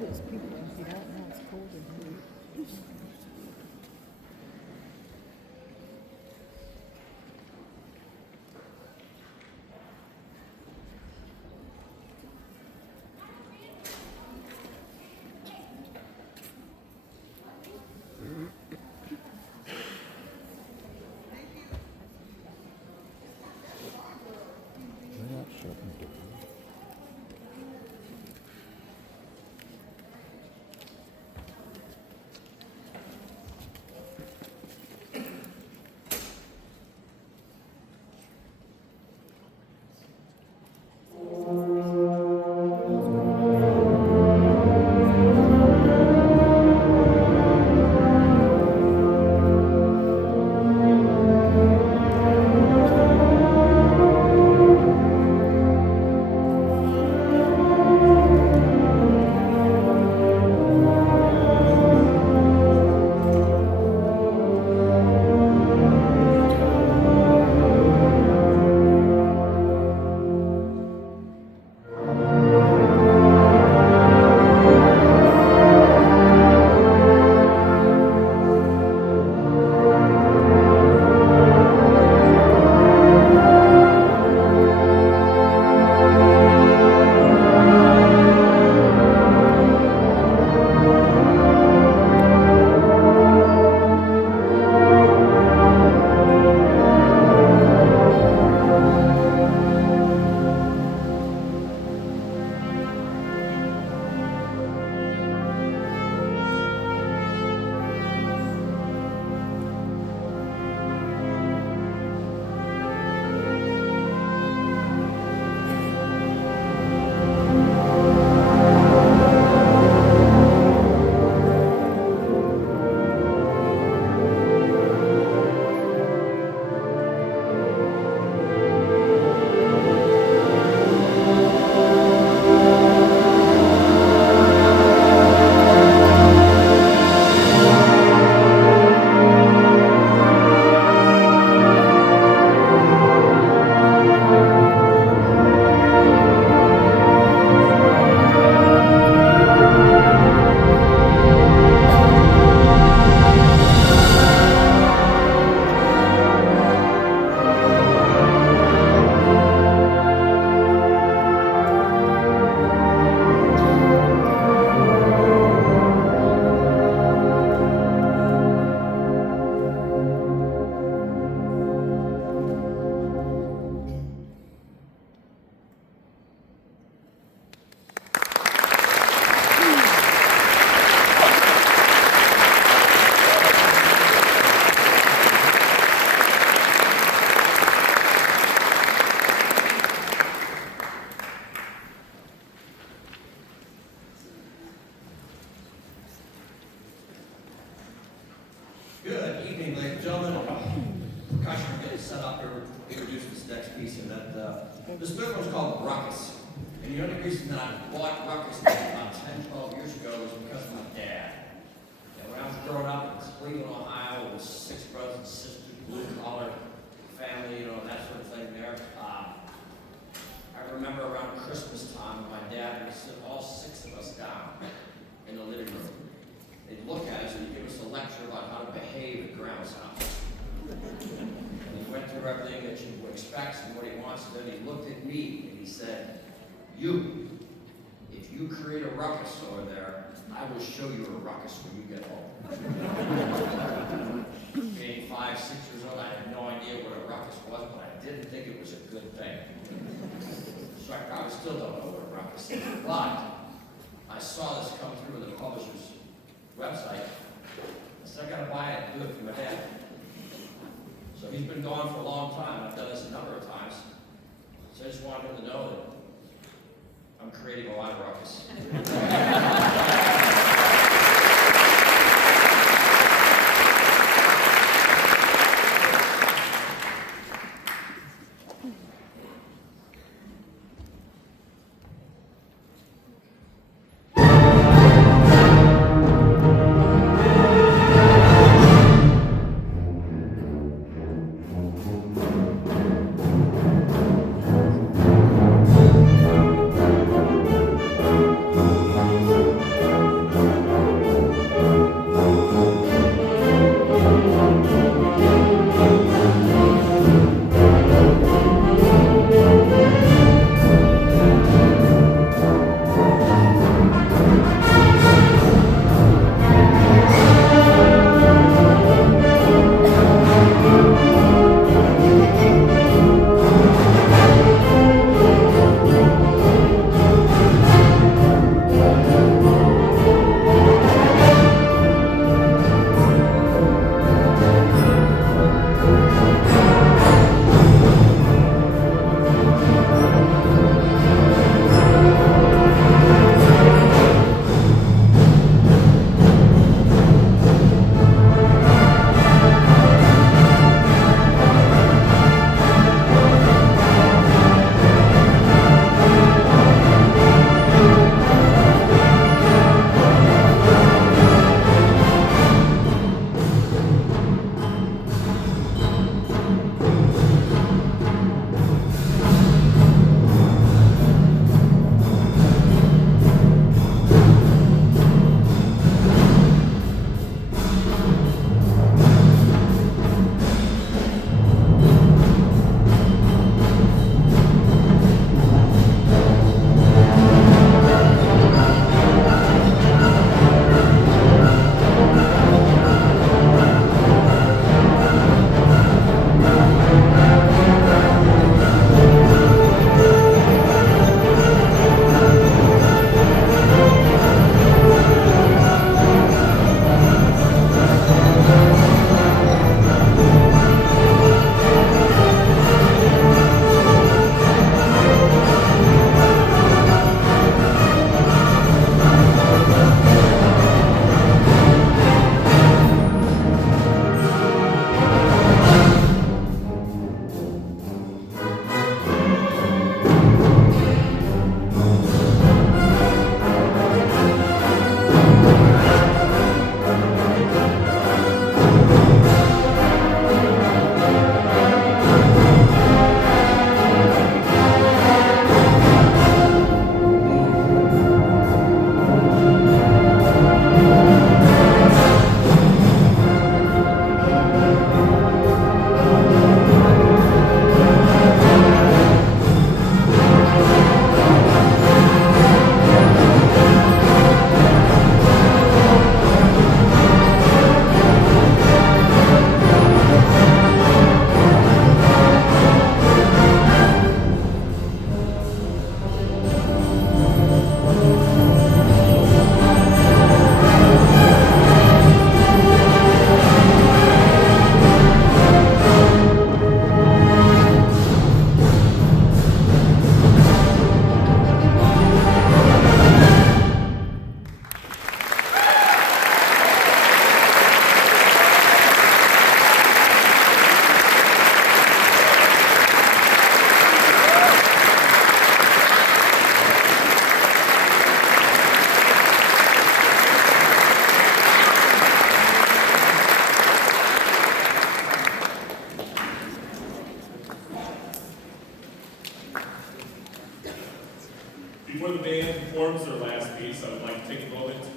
It's people can get out now. It's cold in here. They're not shutting down. Good evening, ladies and gentlemen. Percussion is set up to introduce this next piece, and this third one's called Ruckus. And the only reason that I bought Ruckus about 10, 12 years ago was because of my dad. And when I was growing up in Cleveland, Ohio, with 6 brothers and sisters, blue collar family, that sort of thing there. I remember around Christmas time, my dad would sit all 6 of us down in the living room. He'd look at us and he'd give us a lecture about how to behave at Grandma's house. And he went through everything that you expect and what he wants, and then he looked at me and he said, if you create a ruckus over there, I will show you a ruckus when you get home. Being 5, 6 years old, I had no idea what a ruckus was, but I didn't think it was a good thing. So I probably still don't know what a ruckus is, but I saw this come through in the publisher's website. I said, I gotta buy it and do it for my dad. So he's been gone for a long time. I've done this a number of times. So I just wanted him to know that I'm creating a lot of ruckus.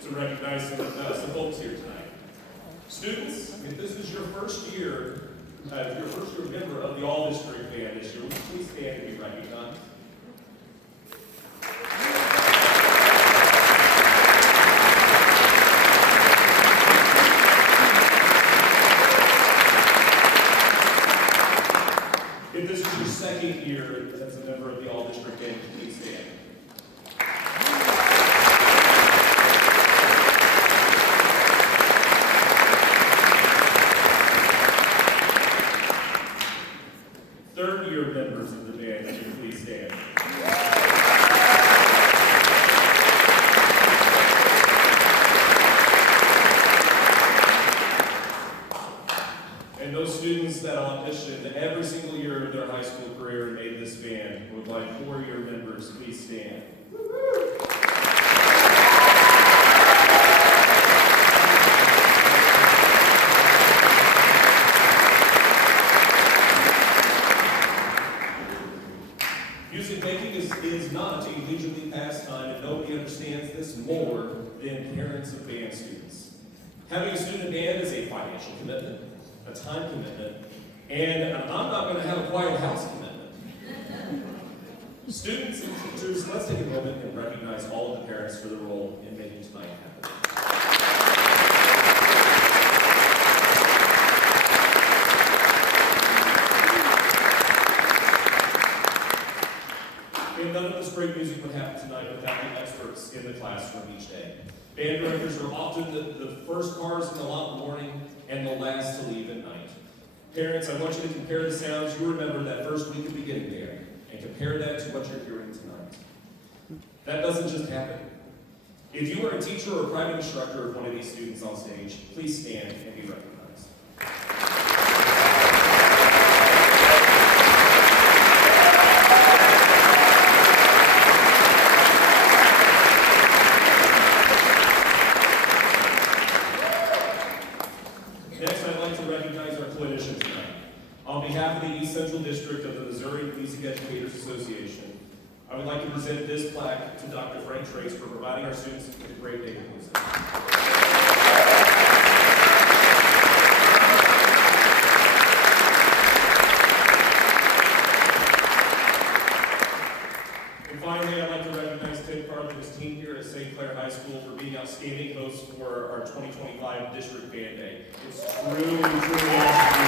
to recognize some folks here tonight. Students, if this is your first year member of the All-District Band this year, would you please stand and be recognized? If this is your second year as a member of the All-District Band, please stand. Third-year members of the band, would you please stand? And those students that auditioned every single year of their high school career and made this band, would my 4-year members please stand? Music making is not a leisurely pastime, and nobody understands this more than parents of band students. Having a student band is a financial commitment, a time commitment, and I'm not going to have a quiet house commitment. Students and teachers, let's take a moment and recognize all of the parents for their role in making tonight happen. And none of this great music would happen tonight without the experts in the classroom each day. Band directors are often the first cars in the lot in the morning and the last to leave at night. Parents, I want you to compare the sounds you remember that first week of beginning band and compare that to what you're hearing tonight. That doesn't just happen. If you are a teacher or a private instructor of one of these students on stage, please stand and be recognized. Next, I'd like to recognize our clinicians tonight. On behalf of the East Central District of the Missouri Music Educators Association, I would like to present this plaque to Dr. Frank Trace for providing our students with a great day of music. And finally, I'd like to recognize Tim Carter and his team here at St. Clair High School for being outstanding hosts for our 2025 District Band Day. It's truly awesome.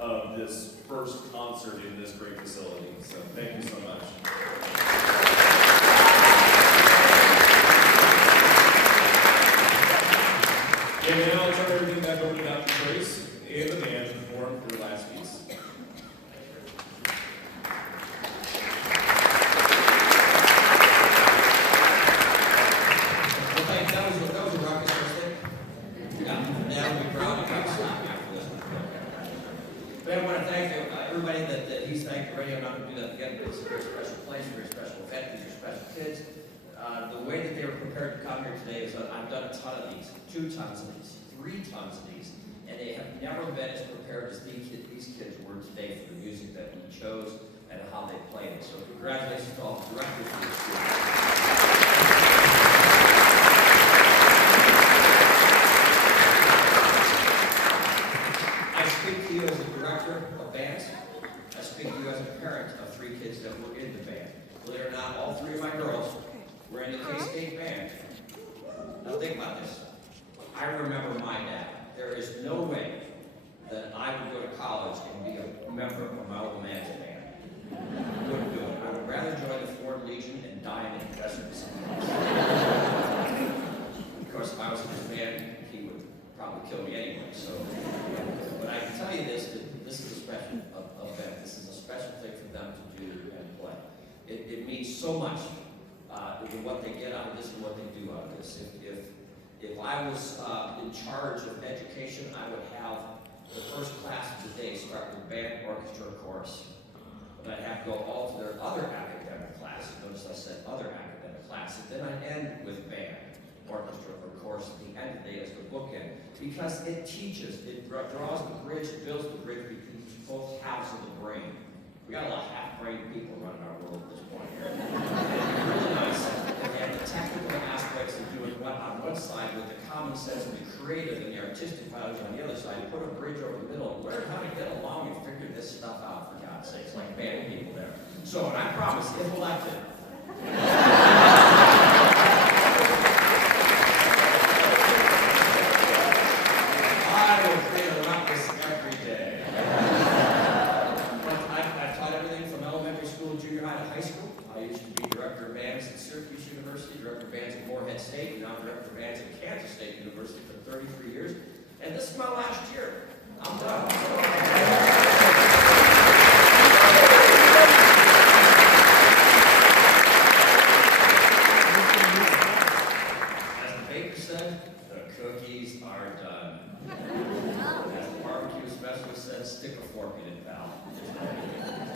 Of this first concert in this great facility. So thank you so much. And now I'll turn everything back over to Dr. Trace and the band to perform their last piece. Well, thanks. That was a rocket first. Yeah, now we're proud to have stopped after this. But I want to thank everybody that he's thanked already. I'm not going to do that again, but it's a very special place, a very special event. These are special kids. The way that they were prepared to come here today is that I've done a ton of these, 2 tons of these, 3 tons of these, and they have never been as prepared as these kids were today for the music that we chose and how they played it. So congratulations to all the directors for this year. I speak to you as a director of bands. I speak to you as a parent of 3 kids that were in the band. Believe it or not, all 3 of my girls were in the K-State band. Now think about this. I remember my dad. There is no way that I would go to college and be a member of my old man's band. I wouldn't do it. I would rather join the Foreign Legion and die in the deserts. Of course, if I was in his band, he would probably kill me anyway. So, but I can tell you this, that this is a special event. This is a special thing for them to do and play. It means so much in what they get out of this and what they do out of this. If I was in charge of education, I would have the first class of the day start with band, orchestra, chorus. But I'd have to go all to their other academic classes. Notice I said other academic classes. Then I'd end with band, orchestra, or chorus, because it teaches, it draws the bridge, it builds the bridge between both halves of the brain. We got a lot of half-brained people running our world at this point here. And it's really nice. And the technical aspects of doing what on one side with the common sense and the creative and the artistic values on the other side, put a bridge over the middle, learn how to get along and figure this stuff out, for God's sakes, like band people there. So, and I promise, if elected, I will create a ruckus every day. I've taught everything from elementary school, junior high to high school. I used to be director of bands at Syracuse University, director of bands at Morehead State, and now director of bands at Kansas State University for 33 years. And this is my last year. I'm done. As the baker said, the cookies are done. As the barbecue specialist said, stick a fork in it, pal.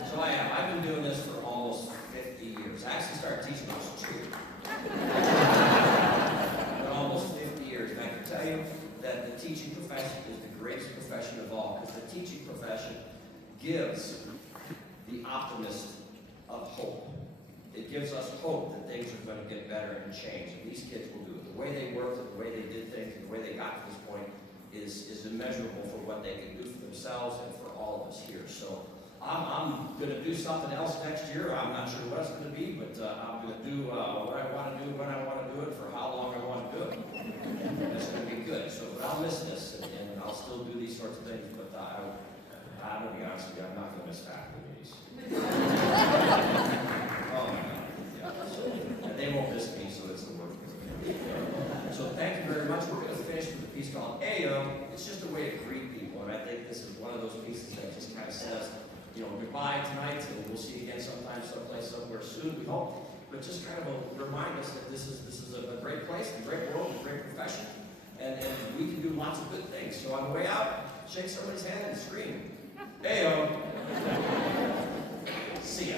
So I've been doing this for almost 50 years. I actually started teaching when I was 2. But almost 50 years. And I can tell you that the teaching profession is the greatest profession of all, because the teaching profession gives the optimist of hope. It gives us hope that things are going to get better and change, and these kids will do it. The way they worked, the way they did things, and the way they got to this point is immeasurable for what they can do for themselves and for all of us here. So I'm going to do something else next year. I'm not sure what it's going to be, but I'm going to do what I want to do, when I want to do it, for how long I want to do it. And it's going to be good. So, but I'll miss this, and I'll still do these sorts of things, but I'm going to be honest with you, I'm not going to miss faculty meetings. Oh my God. Yeah. So, and they won't miss me, so it's the work. So thank you very much. We're going to finish with a piece called Ayo. It's just a way to greet people, and I think this is one of those pieces that just kind of says, goodbye tonight, and we'll see you again sometime, someplace, somewhere soon, we hope. But just kind of remind us that this is a great place, a great world, a great profession, and we can do lots of good things. So on the way out, shake somebody's hand and scream, Ayo. See ya.